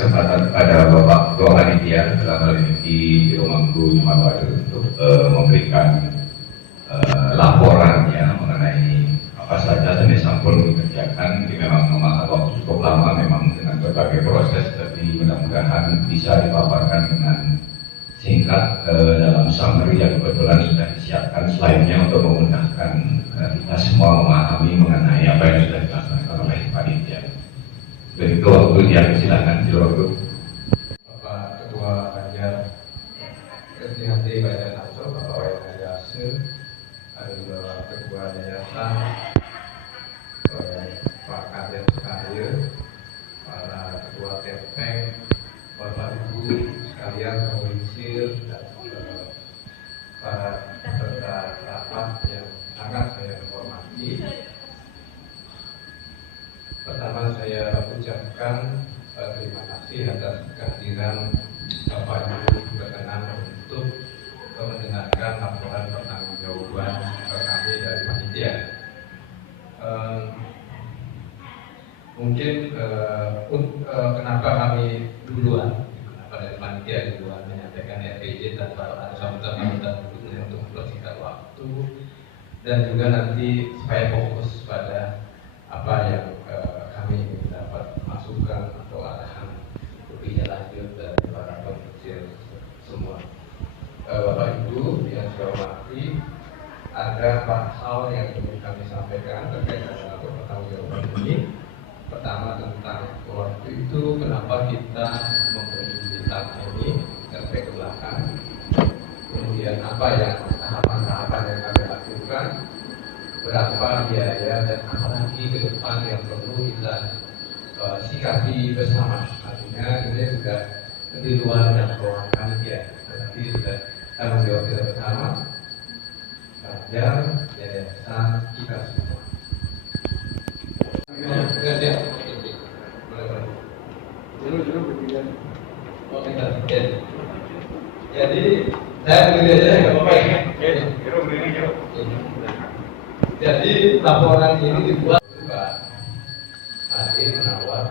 kesempatan pada Bapak Ketua Panitia dalam hal ini di Romangku Mawar untuk memberikan laporannya mengenai apa saja jenis sampel dikerjakan. Ini memang memakan waktu cukup lama memang dengan berbagai proses, tapi mudah-mudahan bisa dipaparkan dengan singkat dalam summary yang kebetulan sudah disiapkan slide-nya untuk memudahkan kita semua memahami mengenai apa yang sudah dilaksanakan oleh panitia. Begitu waktu yang silakan Jilawaktu. Bapak Ketua Banjar Kesehati Banjar Naso, Bapak Wayan Yase, ada juga Ketua Yayasan, Pak Kadet Karya, para Ketua TPEC, Bapak Ibu sekalian pengulisir dan para peserta rapat yang sangat saya hormati. Pertama saya ucapkan terima kasih atas kehadiran Bapak Ibu berkenan untuk mendengarkan laporan pertanggungjawaban kami dari panitia. Mungkin kenapa kami duluan, kenapa dari panitia duluan menyampaikan RPJ dan para anggota untuk mempersingkat waktu dan juga nanti supaya fokus pada apa yang kami dapat masukan atau arahan lebih lanjut dari para pemikir semua. Bapak Ibu yang saya hormati, ada 4 hal yang ingin kami sampaikan terkait dengan pertanggungjawaban ini. Pertama tentang waktu itu, kenapa kita memberi bintang ini sampai ke belakang. Kemudian apa yang tahapan-tahapan yang kami lakukan, berapa biaya dan apa lagi ke depan yang perlu kita sikapi bersama. Artinya ini sudah di luar jangkauan panitia, tetapi sudah tanggung jawab kita bersama. Banjar, yayasan kita semua. Jadi saya berdiri aja nggak apa-apa ya. Jadi laporan ini dibuat Pak Adi menawar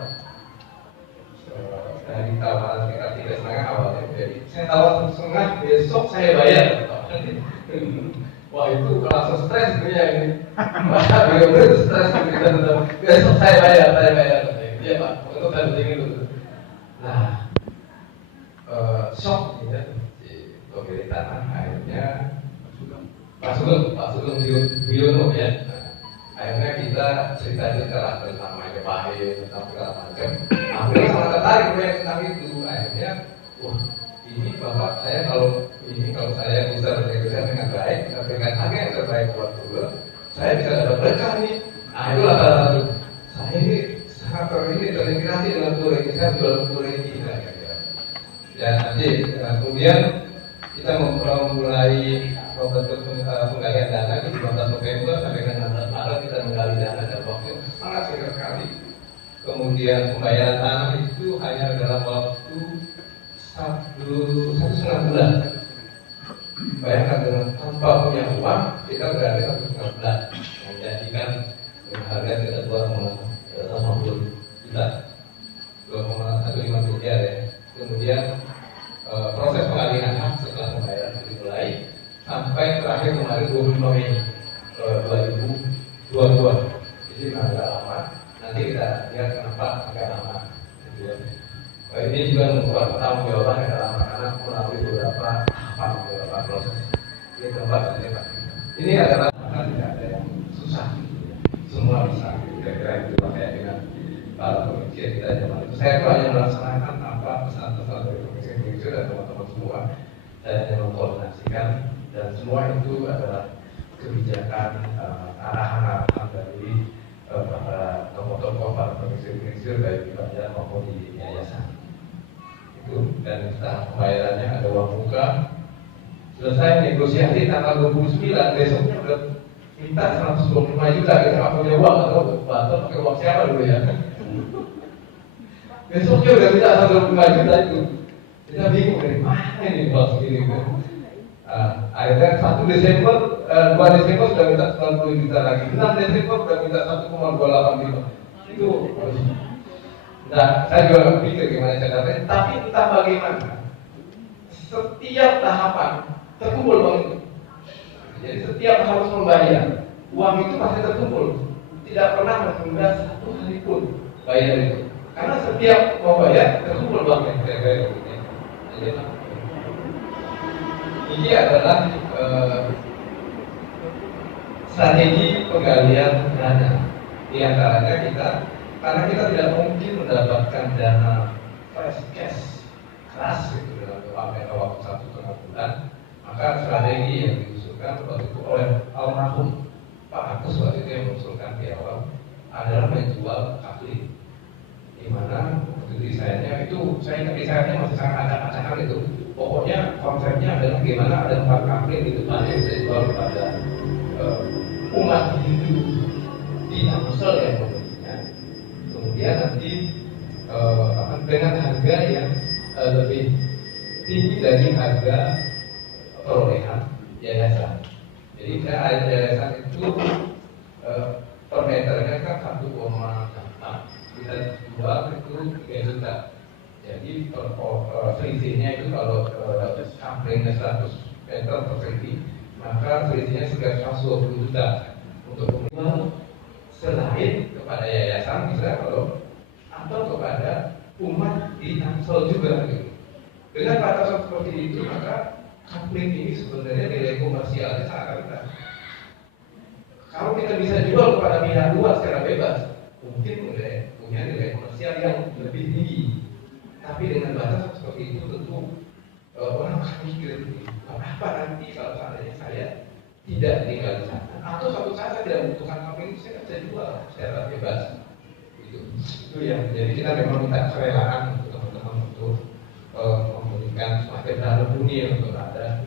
dari tawaran sekitar 3,5 awalnya. Jadi saya tawar 1,5, besok saya bayar. Wah itu langsung stres gitu ya ini. Bener-bener stres gitu. Besok saya bayar. Iya Pak, untuk saya begini dulu. Nah, shock ya di pemilik tanah akhirnya Pak Sugeng Biono ya. Akhirnya kita cerita-cerita lah tentang Majapahit, tentang segala macam. Akhirnya sangat tertarik tentang itu. Akhirnya, wah ini bapak saya kalau saya bisa bernegosiasi dengan baik, memberikan harga yang terbaik buat dulu, saya bisa dapat berkah nih. Nah itulah salah satu. Saya ini sangat terinspirasi dengan tour ini, saya jual tour ini. Dan nanti kemudian kita memulai membentuk penggalian dana di 15 November sampai dengan 16 Maret kita menggali dana dalam waktu sangat singkat sekali. Kemudian pembayaran tanah itu hanya dalam waktu 1,5 bulan. Bayangkan dengan tanpa punya uang kita berada 1,5 bulan menjadikan harga kita 2,50 juta, 2,15 miliar ya. Kemudian proses pengalihan hak setelah pembayaran dimulai sampai terakhir kemarin 25 Mei 2022. Jadi agak lama. Nanti kita lihat kenapa agak lama. Ini juga membuat pertanggungjawaban agak lama karena melalui beberapa tahapan, beberapa proses. Ini tempat saja Pak. Ini adalah tidak ada yang susah. Semua bisa. Kira-kira itu kayak dengan para pemikir kita zaman itu. Saya itu hanya melaksanakan apa pesan-pesan dari pemikir dan teman-teman semua. Saya hanya mengkoordinasikan dan semua itu adalah kebijakan arahan-arahan dari para tokoh-tokoh, para pemikir baik di Banjar maupun di yayasan. Itu dan tahap pembayarannya ada uang muka. Selesai negosiasi tanggal 29, besoknya udah minta 125 juta. Kita nggak punya uang atau bantu pakai uang siapa dulu ya? Besoknya udah minta 125 juta itu. Kita bingung dari mana ini uang segini. Akhirnya 1 Desember, 2 Desember sudah minta 90 juta lagi, 6 Desember sudah minta 1,28 juta. Itu Nah, saya juga berpikir gimana caranya, tapi entah bagaimana, setiap tahapan terkumpul uang itu. Jadi setiap harus membayar, uang itu pasti terkumpul. Tidak pernah menunda satu hari pun bayar itu. Karena setiap mau bayar terkumpul uangnya. Ini adalah strategi penggalian dana. Di antaranya kita, karena kita tidak mungkin mendapatkan dana fresh cash keras gitu dalam waktu 1,5 bulan, maka strategi yang diusulkan waktu itu oleh almarhum Pak Agus waktu itu yang mengusulkan di awal adalah menjual kafling, di mana desainnya itu, saya ingat desainnya masih sangat acak-acakan itu. Pokoknya konsepnya adalah bagaimana ada 4 kafling di depan yang bisa dijual kepada umat Hindu di Tangsel yang membelinya. Kemudian nanti dengan harga yang lebih tinggi dari harga perolehan yayasan. Jadi yayasan itu per meternya kan 1,8, kita jual itu 3 juta. Jadi selisihnya itu kalau samplingnya 100 meter persegi, maka selisihnya sekitar 120 juta untuk menjual selain kepada yayasan misalnya atau kepada umat di Tangsel juga gitu. Dengan batasan seperti itu, maka kafling ini sebenarnya nilai komersialnya sangat rendah. Kalau kita bisa jual kepada pihak luar secara bebas, mungkin punya nilai komersial yang lebih tinggi. Tapi dengan batasan seperti itu tentu orang akan mikir, apa nanti kalau seandainya saya tidak tinggal di sana, atau suatu saat saya tidak membutuhkan kafling, saya bisa jual secara bebas. Itu ya. Jadi kita memang minta kerelaan untuk teman-teman untuk memberikan semakin dalam dunia untuk ada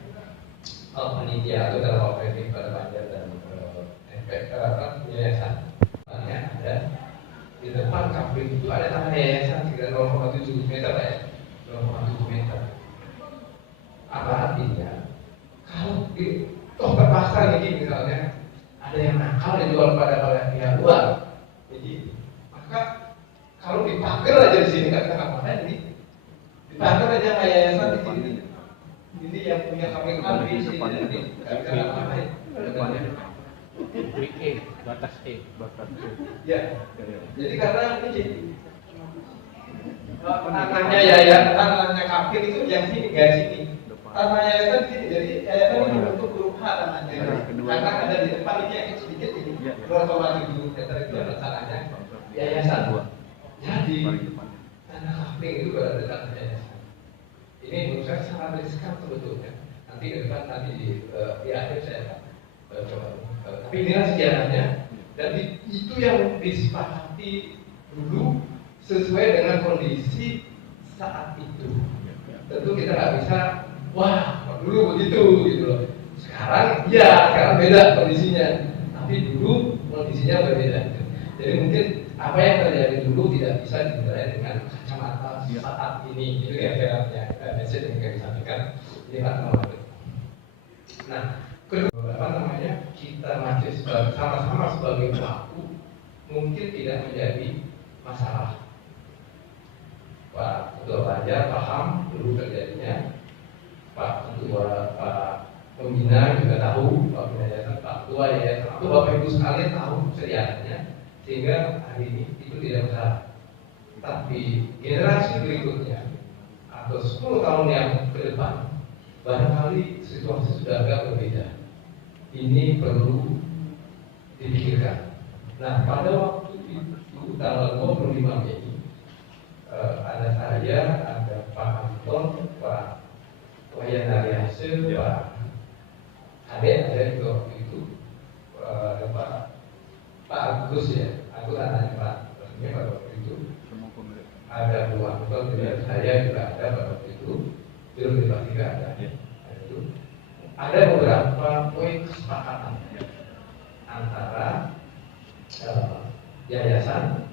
panitia atau dalam operating pada Banjar dan yayasan. Ada di depan kafling itu ada tanah yayasan sekitar 0,7 meter ya, 0,7 meter. Apa artinya? Kalau terpaksa ini misalnya ada yang nakal dijual pada pihak luar, jadi maka kalau dipakai aja di sini nggak bisa ngapain ini, dipakai aja kayak yayasan di sini. Ini yang punya kafling di sini nggak bisa ngapain. Batas E. Ya. Jadi karena ini tanahnya yayasan, tanahnya kafling itu yang sini, nggak sini. Tanah yayasan sini, jadi yayasan ini untuk berusaha tanahnya. Karena ada di depan ini yang sedikit ini, 2,7 meter itu adalah tanahnya yayasan. Jadi tanah kafling itu berada di tanah yayasan. Ini menurut saya sangat riskan sebetulnya. Nanti ke depan di akhir saya coba. Tapi inilah sejarahnya, dan itu yang disepakati dulu sesuai dengan kondisi saat itu. Tentu kita nggak bisa, wah dulu begitu gitu loh. Sekarang beda kondisinya, tapi dulu kondisinya berbeda. Jadi mungkin apa yang terjadi dulu tidak bisa dinilai dengan kacamata saat ini. Itu kira-kira message yang kita sampaikan di Pak Muhammad. Nah, kita masih sama-sama sebagai pelaku mungkin tidak menjadi masalah. Pak Ketua Banjar paham dulu terjadinya, Pak Ketua Pembina juga tahu, Pak Yayasan, Pak Ketua Yayasan, atau Bapak Ibu sekalian tahu sejarahnya, sehingga hari ini itu tidak masalah. Tapi generasi berikutnya atau 10 tahun yang ke depan, barangkali situasi sudah agak berbeda. Ini perlu dipikirkan. Nah, pada waktu itu tanggal 25 Mei ada saya, ada Pak Anton, Pak Wayan Haryase, Pak Ade, ada juga waktu itu ada Pak Agus ya, aku anaknya Pak resminya pada waktu itu. Ada Bu Anton, saya juga ada pada waktu itu. Juru Debat juga ada. Ada beberapa poin kesepakatan antara yayasan,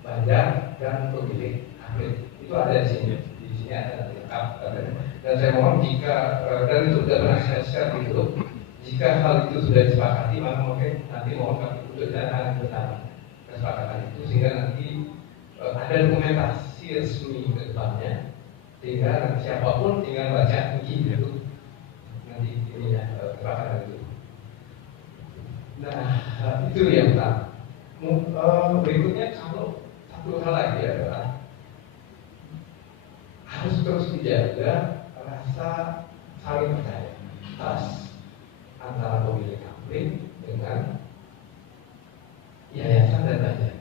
Banjar dan pemilik kafling. Itu ada di sini. Di sini ada lengkap. Dan saya mohon jika dan itu sudah pernah saya share di grup. Jika hal itu sudah disepakati, maka mungkin nanti mohon kami untuk jalan bersama kesepakatan itu, sehingga nanti ada dokumentasi resmi ke depannya, sehingga siapapun tinggal baca mungkin itu nanti ini ya kebakaran itu. Nah itu yang pertama. Berikutnya kalau satu hal lagi adalah harus terus dijaga rasa saling percaya, trust antara pemilik kamling dengan yayasan dan rakyat.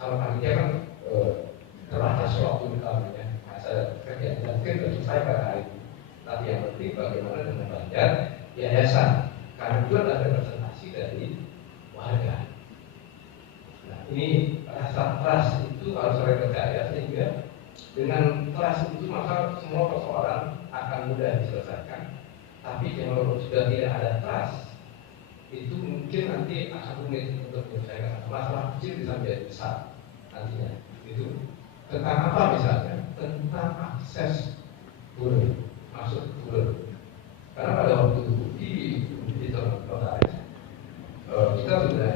Kalau panitia kan terbatas waktu misalnya masa kerja dan mungkin sudah selesai pada hari ini. Tapi yang penting bagaimana dengan budget yayasan, karena itu adalah representasi dari warga. Nah, ini rasa trust itu harus saya percaya, sehingga dengan trust itu maka semua persoalan akan mudah diselesaikan. Tapi kalau sudah tidak ada trust, itu mungkin nanti akan rumit untuk menyelesaikan masalah kecil bisa menjadi besar nantinya. Itu tentang apa misalnya? Tentang akses guru, masuk guru. Karena pada waktu di tahun kita sudah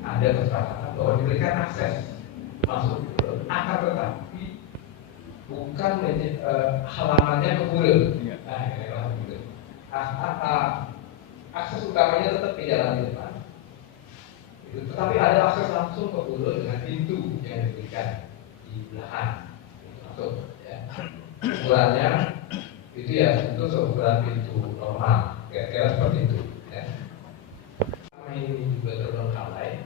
ada kesepakatan bahwa diberikan akses masuk guru, akan tetapi bukan halamannya ke guru. Nah, gitu. Akses utamanya tetap di jalan di depan. Tetapi ada akses langsung ke guru dengan pintu yang diberikan di belakang. Masuk, ya. Ukurannya itu ya itu seukuran pintu normal, kira-kira seperti itu. Ya. Ini juga terbengkalai,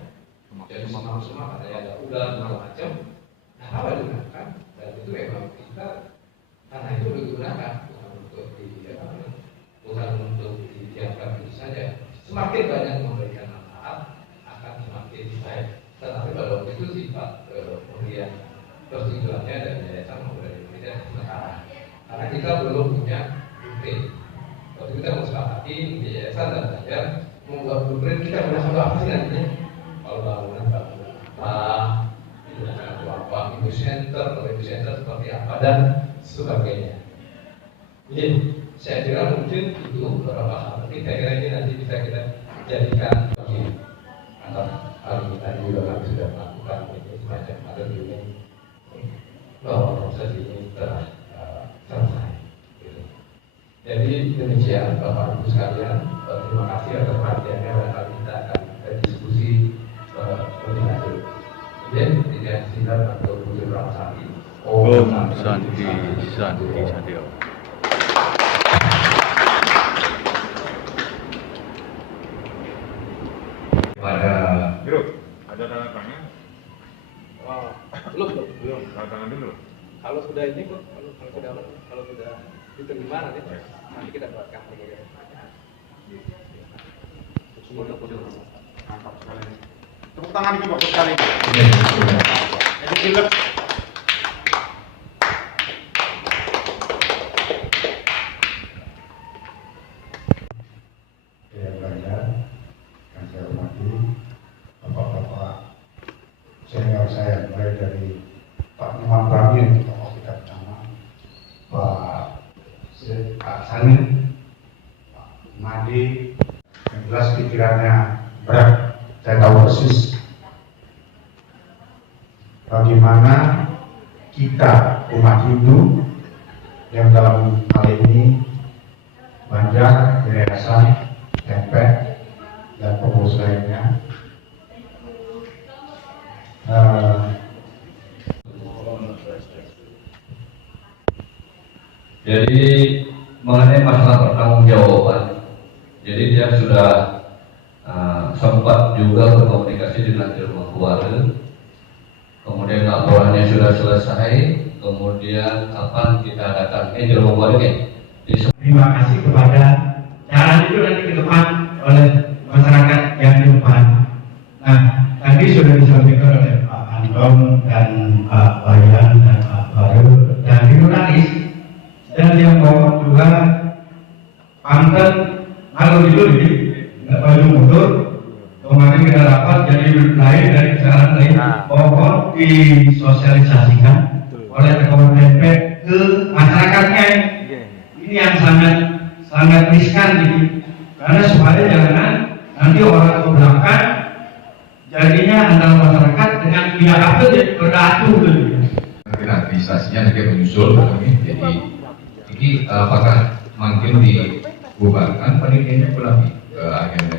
jadi semua katanya ada ular segala macam. Nah, apa digunakan? Dan itu memang kita karena itu digunakan bukan untuk didiamkan begitu saja. Semakin banyak memberikan manfaat akan semakin baik. Tetapi pada waktu itu sifat pemberian persetujuannya dari yayasan maupun dari pemerintah sekarang. Karena kita belum punya blueprint. Waktu kita mensepakati di yayasan dan saja membuat blueprint, kita menggunakan apa sih nantinya? Kalau bangunan apa, digunakan apa, ibu center seperti apa dan sebagainya. Jadi saya kira mungkin itu beberapa hal, tapi saya kira ini nanti bisa kita jadikan bagi atas hal ini. Tadi juga kami sudah melakukan ini semacam ada ini bahwa proses ini telah selesai. Jadi demikian Bapak Ibu sekalian, terima kasih atas perhatiannya dan nanti kita akan diskusi lebih lanjut. Kemudian tidak silakan untuk Bujur Ramsari. Om Santi Sadio. Ada tanda tangan? Oh, belum. Tanda tangan dulu. Kalau sudah ini kok, kalau sudah diterima nanti kita buatkan. Mantap sekali. Tepuk tangan ini bagus sekali. Jadi pilek. Saya mulai dari Pak Muhammad Pramin, tokoh kita pertama, Pak Sanit, Pak Madi, yang jelas pikirannya berat. Saya tahu persis bagaimana kita umat Hindu yang dalam hal ini Banjar, Yayasan, Tempek, dan pengurus lainnya jadi mengenai masalah pertanggungjawaban, jadi dia sudah sempat juga berkomunikasi dengan ilmu keluarga, kemudian laporannya sudah selesai, kemudian kapan kita adakan ilmu keluarga. Terima kasih kepada jalan itu nanti ke depan oleh masyarakat yang di depan. Nah, tadi sudah disampaikan oleh Pak Andong dan Pak Bayan dan Pak Baru dan Jurnalis, dan yang bawa juga Panten kalau dulu nggak perlu mundur. Kemarin kita dapat jadi lain dari kesalahan lain, pokok disosialisasikan oleh Kabupaten Tempek ke masyarakatnya. Ini yang sangat riskan ini, karena supaya jangan nanti orang ke belakang jadinya antara masyarakat dengan pihak apa jadi berdatu gitu. Administrasinya juga menyusul jadi ini apakah makin dibubarkan penelitiannya pulang ke agenda